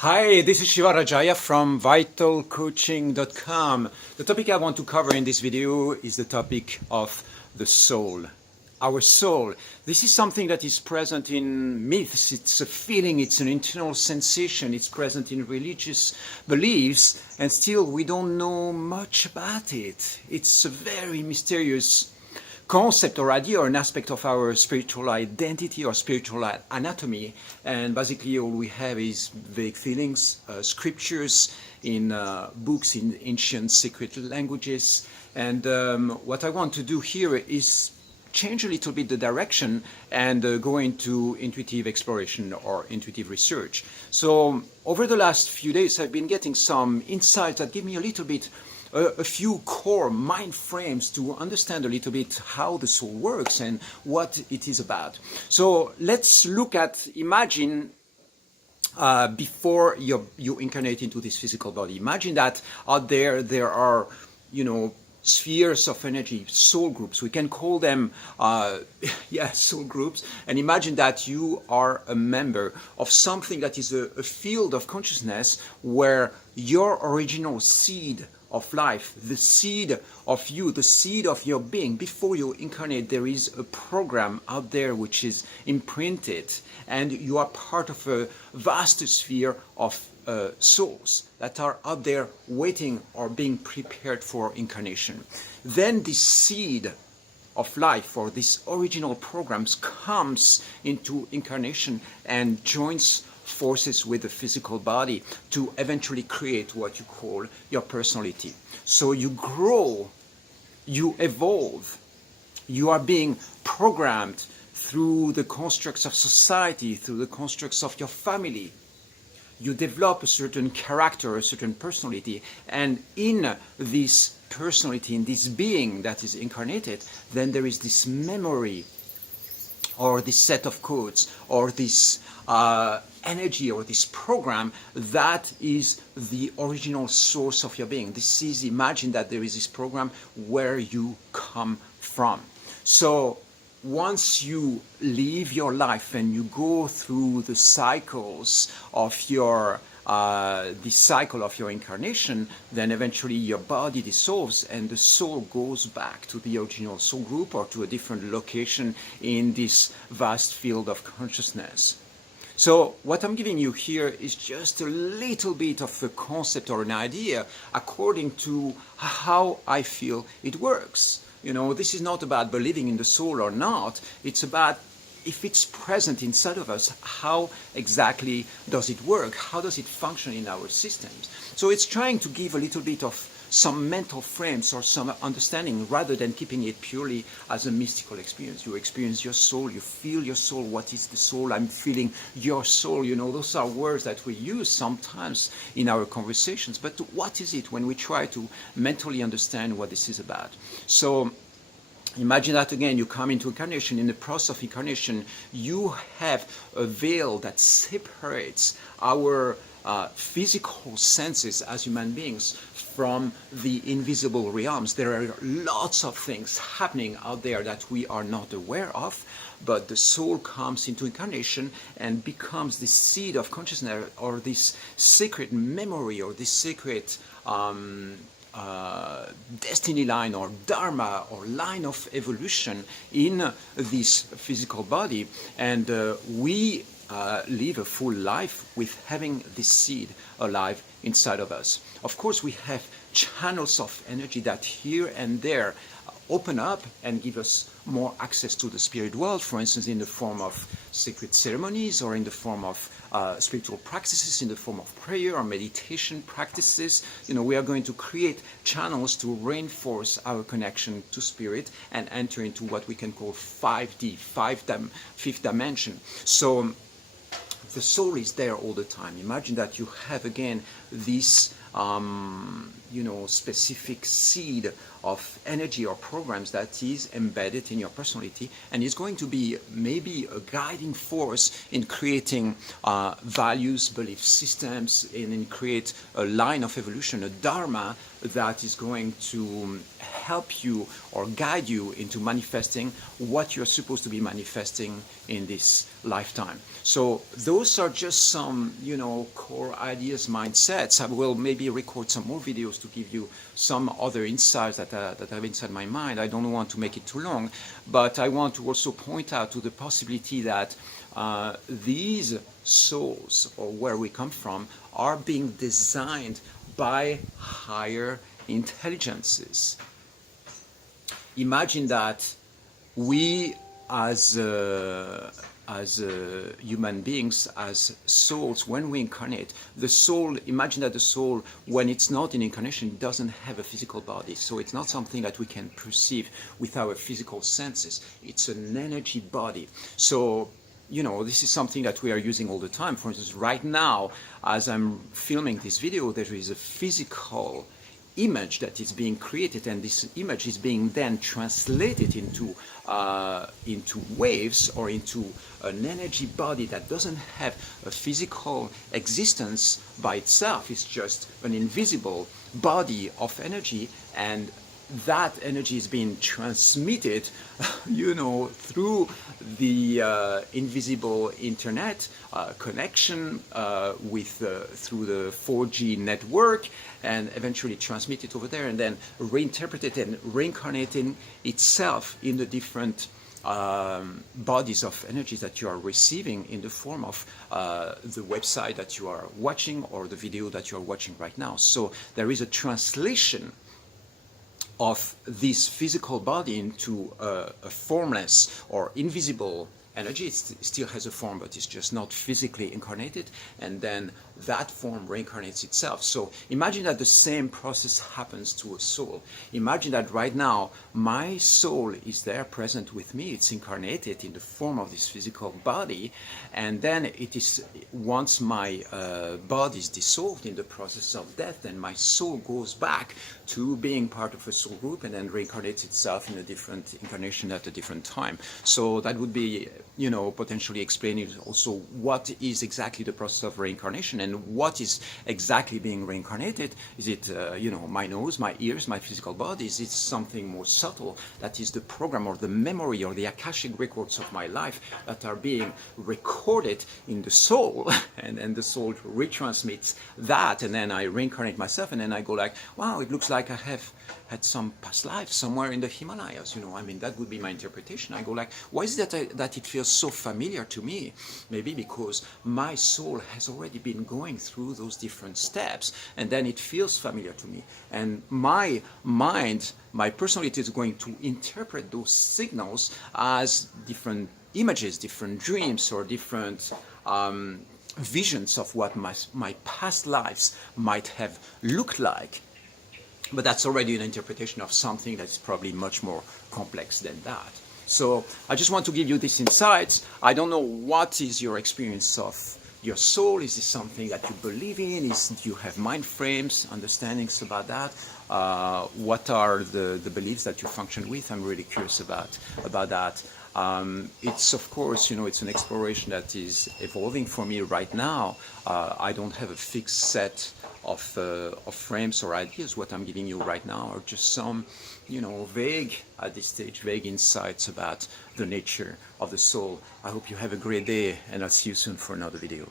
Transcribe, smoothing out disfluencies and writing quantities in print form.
Hi, this is Shiva Rajaya from vitalcoaching.com. The topic I want to cover in this video is the topic of the soul. Our soul. This is something that is present in myths. It's a feeling, it's an internal sensation, it's present in religious beliefs, and still we don't know much about it. It's a very mysterious concept or idea or an aspect of our spiritual identity or spiritual anatomy, and basically all we have is vague feelings, scriptures in books in ancient secret languages, and what I want to do here is change a little bit the direction and go into intuitive exploration or intuitive research. So over the last few days I've been getting some insights that give me a little bit a few core mind frames to understand a little bit how the soul works and what it is about. So let's look at, imagine before you incarnate into this physical body. Imagine that out there are, spheres of energy, soul groups. We can call them, soul groups. And imagine that you are a member of something that is a field of consciousness where your original seed of life, the seed of you, the seed of your being, before you incarnate, there is a program out there which is imprinted, and you are part of a vast sphere of souls that are out there waiting or being prepared for incarnation. Then this seed of life or this original programs comes into incarnation and joins forces with the physical body to eventually create what you call your personality. So you grow, you evolve, you are being programmed through the constructs of society, through the constructs of your family. You develop a certain character, a certain personality, and in this personality, in this being that is incarnated, then there is this memory or this set of codes or this energy or this program that is the original source of your being. This is, imagine that there is this program where you come from. So once you live your life and you go through the cycles of your the cycle of your incarnation, then eventually your body dissolves and the soul goes back to the original soul group or to a different location in this vast field of consciousness. So what I'm giving you here is just a little bit of a concept or an idea according to how I feel it works. This is not about believing in the soul or not. It's about if it's present inside of us, how exactly does it work? How does it function in our systems? So it's trying to give a little bit of some mental frames or some understanding rather than keeping it purely as a mystical experience. You experience your soul, you feel your soul. What is the soul? I'm feeling your soul. Those are words that we use sometimes in our conversations. But what is it when we try to mentally understand what this is about? So imagine that again, you come into incarnation. In the process of incarnation, you have a veil that separates our physical senses as human beings from the invisible realms. There are lots of things happening out there that we are not aware of, but the soul comes into incarnation and becomes the seed of consciousness or this secret memory or this secret destiny line or dharma or line of evolution in this physical body, and we live a full life with having this seed alive inside of us. Of course, we have channels of energy that here and there open up and give us more access to the spirit world, for instance, in the form of sacred ceremonies or in the form of spiritual practices, in the form of prayer or meditation practices. We are going to create channels to reinforce our connection to spirit and enter into what we can call 5D, fifth dimension. So the soul is there all the time. Imagine that you have again this specific seed of energy or programs that is embedded in your personality, and is going to be maybe a guiding force in creating values, belief systems, and in create a line of evolution, a dharma that is going to help you or guide you into manifesting what you're supposed to be manifesting in this lifetime. So those are just some, core ideas, mindsets. I will maybe record some more videos to give you some other insights that have inside my mind. I don't want to make it too long, but I want to also point out to the possibility that these souls, or where we come from, are being designed by higher intelligences. Imagine that we as human beings, as souls, when we incarnate, the soul, imagine that the soul, when it's not in incarnation, it doesn't have a physical body. So it's not something that we can perceive with our physical senses. It's an energy body. So, this is something that we are using all the time. For instance, right now, as I'm filming this video, there is a physical image that is being created, and this image is being then translated into waves, or into an energy body that doesn't have a physical existence by itself. It's just an invisible body of energy, and that energy is being transmitted, through the invisible internet connection through the 4G network, and eventually transmitted over there, and then reinterpreted and reincarnating itself in the different bodies of energy that you are receiving in the form of the website that you are watching, or the video that you are watching right now. So there is a translation of this physical body into a formless or invisible energy. It still has a form, but it's just not physically incarnated, and then that form reincarnates itself. So imagine that the same process happens to a soul. Imagine that right now my soul is there present with me. It's incarnated in the form of this physical body, and then it is, once my body is dissolved in the process of death, then my soul goes back to being part of a soul group, and then reincarnates itself in a different incarnation at a different time. So that would be, potentially explaining also what is exactly the process of reincarnation, and what is exactly being reincarnated. Is it, my nose, my ears, my physical body? Is it something more subtle, that is the program or the memory or the Akashic records of my life that are being recorded in the soul, and the soul retransmits that, and then I reincarnate myself, and then I go like, wow, it looks like I have had some past life somewhere in the Himalayas. That would be my interpretation. I go like, why is it that it feels so familiar to me? Maybe because my soul has already been going through those different steps, and then it feels familiar to me. And my mind, my personality, is going to interpret those signals as different images, different dreams, or different visions of what my past lives might have looked like. But that's already an interpretation of something that's probably much more complex than that. So I just want to give you these insights. I don't know what is your experience of your soul. Is this something that you believe in? Do you have mind frames, understandings about that? What are the beliefs that you function with? I'm really curious about that. It's, of course, it's an exploration that is evolving for me right now. I don't have a fixed set of frames or ideas. What I'm giving you right now are just some, vague, at this stage, vague insights about the nature of the soul. I hope you have a great day, and I'll see you soon for another video.